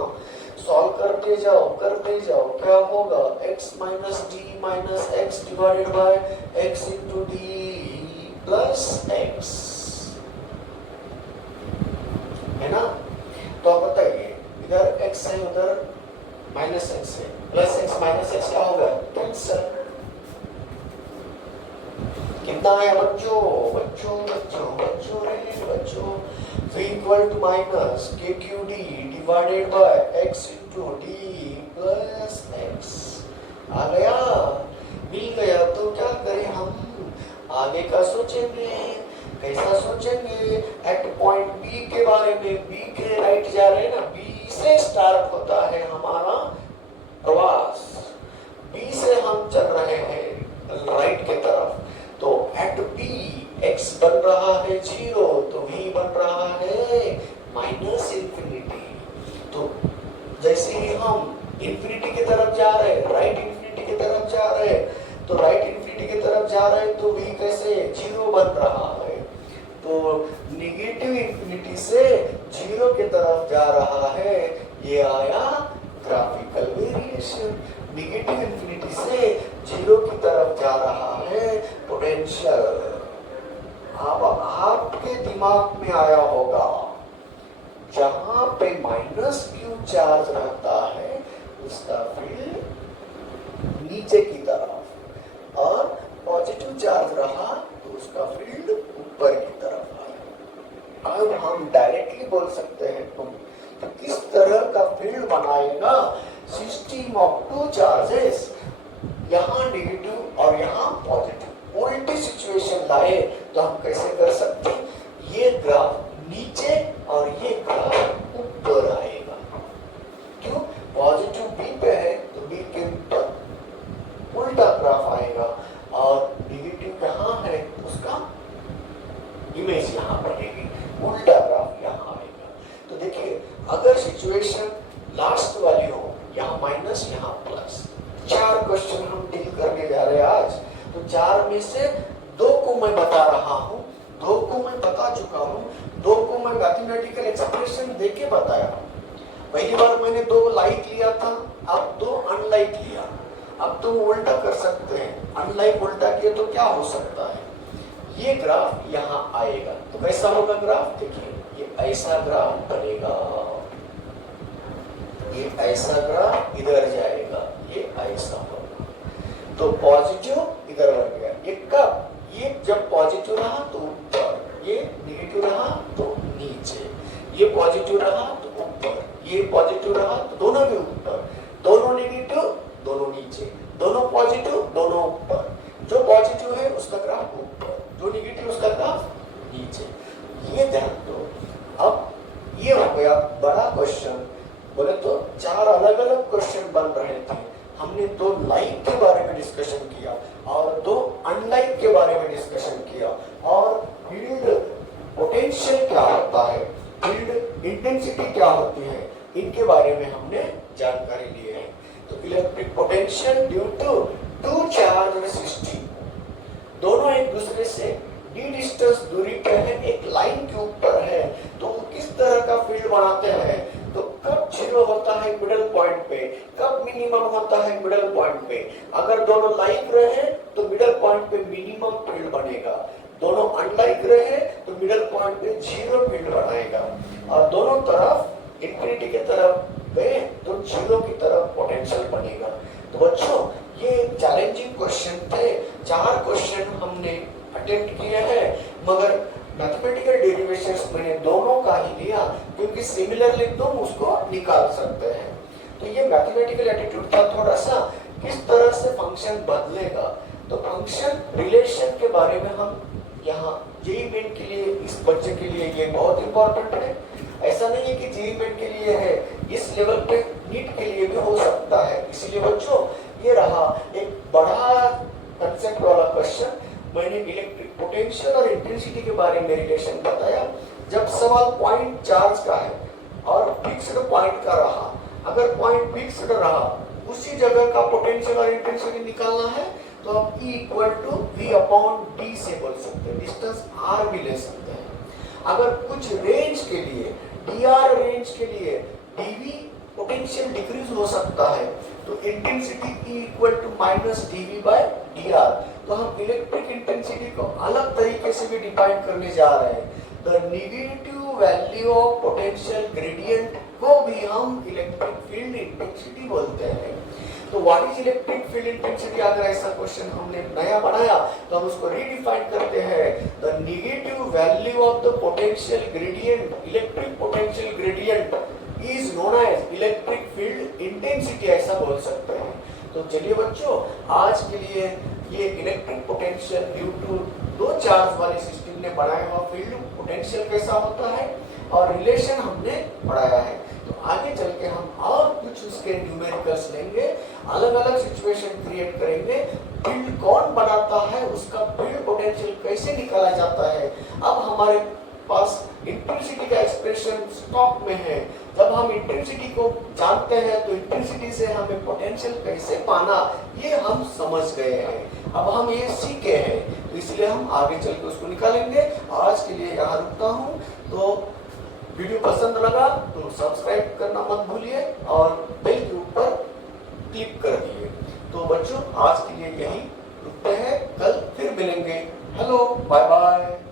सॉल्व करते जाओ क्या होगा, x minus d minus x divided by x into d plus x, है ना। तो अब बताइए इधर x है उधर माइनस x है, प्लस x माइनस x क्या होगा, कैंसिल। कितना है बच्चों, v equal to minus kqd divided by x into d plus x. आ गया, मिल गया। तो क्या करें हम, आगे का सोचेंगे। कैसा सोचेंगे? एट पॉइंट बी के बारे में। बी के राइट जा रहे हैं ना, बी से स्टार्ट होता है हमारा प्रवास। बी से हम चल रहे हैं राइट के तरफ। तो एट बी एक्स बन रहा है 0, तो v बन रहा है माइनस इंफिनिटी। तो जैसे ही हम इंफिनिटी की तरफ जा रहे हैं, राइट इंफिनिटी की तरफ जा रहे हैं, तो राइट इंफिनिटी की तरफ जा रहे हैं, तो v कैसे 0 बन रहा है। तो निगेटिव इंफिनिटी से 0 की तरफ जा रहा है, ये आया ग्राफिकल वेरिएशन। निगेटिव इंफिनिटी से 0 की तरफ जा रहा है पोटेंशियल। अब आपके दिमाग में आया होगा, जहां पे माइनस क्यू चार्ज रहता है उसका फील्ड नीचे की तरफ, और पॉजिटिव चार्ज रहा तो उसका फील्ड ऊपर की तरफ आएगा। अब हम डायरेक्टली बोल सकते हैं तुम तो किस तरह का फील्ड बनाएगा सिस्टम ऑफ टू चार्जेस, यहाँ नेगेटिव और यहाँ पॉजिटिव। उल्टी सिचुएशन लाए तो हम कैसे कर सकते हैं, ये ग्राफ नीचे और ये ग्राफ ऊपर आएगा। क्यों? पॉजिटिव बी पे है तो बी के ऊपर उल्टा ग्राफ आएगा, और नेगेटिव यहाँ है उसका इमेज यहाँ बनेगी, उल्टा ग्राफ यहाँ आएगा। तो देखिए, अगर सिचुएशन लास्ट वाली हो, यहाँ माइनस यहाँ प्लस, 4 क्वेश्चन हम डील करने जा रहे हैं आज। तो 4 में से 2 को मैं बता रहा हूँ, 2 को मैं बता चुका हूँ, 2 को मैं मैथमेटिकल एक्सप्रेशन देके बताया। पहली बार मैंने 2 लाइक लिया था, अब 2 अनलाइक लिया। अब तो उल्टा कर सकते हैं, अनलाइक उल्टा किए तो क्या हो सकता है, ये ग्राफ यहाँ आएगा। तो कैसा होगा ग्राफ? देखिए, ये ऐसा ग्राफ बनेगा, ये ऐसा ग्राफ इधर जाएगा, ये ऐसा होगा। तो पॉजिटिव इधर बन गया, ये कब? ये जब पॉजिटिव रहा तो ऊपर, ये नेगेटिव रहा तो नीचे, ये पॉजिटिव रहा तो ऊपर, ये पॉजिटिव रहा तो दोनों भी ऊपर, दोनों नेगेटिव दोनों नीचे, दोनों पॉजिटिव दोनों ऊपर। जो पॉजिटिव है उसका ग्राफ ऊपर, जो नेगेटिव उसका ग्राफ नीचे। ये ध्यान दो। अब ये हो गया बड़ा क्वेश्चन। बोले तो 4 अलग अलग क्वेश्चन बन रहे थे। हमने 2 लाइक के बारे में डिस्कशन किया और 2 अनलाइक के बारे में डिस्कशन किया, और फील्ड पोटेंशियल क्या होता है, फील्ड इंटेंसिटी क्या होती है, इनके बारे में हमने जानकारी ली है। तो electric potential due to 2 charge system, दोनों एक दूसरे से डी डिस्टेंस दूरी पे है, एक लाइन के ऊपर है, तो किस तरह का फील्ड बनाते हैं। तो कब 0 होता है मिडल पॉइंट पे, कब मिनिमम होता है मिडल पॉइंट पे। अगर दोनों लाइक रहे तो मिडल पॉइंट पे मिनिमम फील्ड बनेगा, दोनों अनलाइक रहे तो मिडल पॉइंट पे 0 फील्ड बनाएगा, और दोनों तरफ इंफिनिटी की तरफ गए तो 0 की तरफ पोटेंशियल बनेगा। तो बच्चों, ये चैलेंजिंग क्वेश्चन थे। 4 क्वेश्चन हमने अटेम्प्ट किए हैं, मगर मैथमेटिकल डेरिवेशंस मैंने दोनों का ही लिया, क्योंकि सिमिलरली तुम उसको निकाल सकते हैं। तो ये मैथमेटिकल एटीट्यूड था थोड़ा सा, किस तरह से फंक्शन बदलेगा। तो फंक्शन रिलेशन के बारे में हम यहाँ जेईई मेन के लिए, इस बच्चे के लिए ये बहुत इंपॉर्टेंट है। ऐसा नहीं है कि जेईई मेन के लिए है, इस लेवल पे नीट के लिए भी हो सकता है। इसीलिए बच्चों, ये रहा एक बड़ा कंसेप्ट वाला क्वेश्चन। मैंने इलेक्ट्रिक पोटेंशियल और इंटेंसिटी के बारे में रिलेशन बताया। जब सवाल पॉइंट चार्ज का है और फिक्स्ड पॉइंट का रहा, अगर पॉइंट फिक्स्ड रहा, उसी जगह का पोटेंशियल और इंटेंसिटी निकालना है, तो आप E equal to V upon D से बोल सकते हैं, डिस्टेंस R भी ले सकते हैं। अगर कुछ रेंज के लिए, dr रेंज के लिए dV पोटेंशियल डिक्रीज हो सकता है, तो intensity E equal to minus dV by dr। तो हम इलेक्ट्रिक इंटेंसिटी को अलग तरीके से भी डिफाइन करने जा रहे हैं। The negative value of potential gradient को भी हम इलेक्ट्रिक फील्ड इंटेंसिटी बोलते हैं। तो what is electric field intensity, अगर ऐसा क्वेश्चन हमने नया बनाया तो हम उसको रीडिफाइन करते हैं। The negative value of the potential gradient, electric potential gradient is known as electric field intensity, ऐसा बोल सकते हैं। तो चलिए बच्चों, आज के लिए ये इलेक्ट्रिक पोटेंशियल ड्यू टू दो चार्ज वाली सिस्टम ने बनाया हुआ फील्ड पोटेंशियल कैसा होता है और रिलेशन हमने पढ़ाया है। तो आगे चल के हम और कुछ उसके न्यूमेरिकल्स लेंगे, अलग अलग सिचुएशन क्रिएट करेंगे, फील्ड कौन बनाता है, उसका फील्ड पोटेंशियल कैसे निकाला जाता है। अब हमारे पास इंटेंसिटी का एक्सप्रेशन स्टॉक में है। जब हम इंटेंसिटी को जानते हैं तो इंटेंसिटी से हमें पोटेंशियल कैसे पाना ये हम समझ गए हैं। अब हम ये सीखे हैं, तो इसलिए हम आगे चल के उसको निकालेंगे। आज के लिए यहाँ रुकता हूँ। तो वीडियो पसंद लगा तो सब्सक्राइब करना मत भूलिए और बेल के ऊपर क्लिक कर दिए। तो बच्चों, आज के लिए यही रुकते हैं, कल फिर मिलेंगे। Hello, bye bye.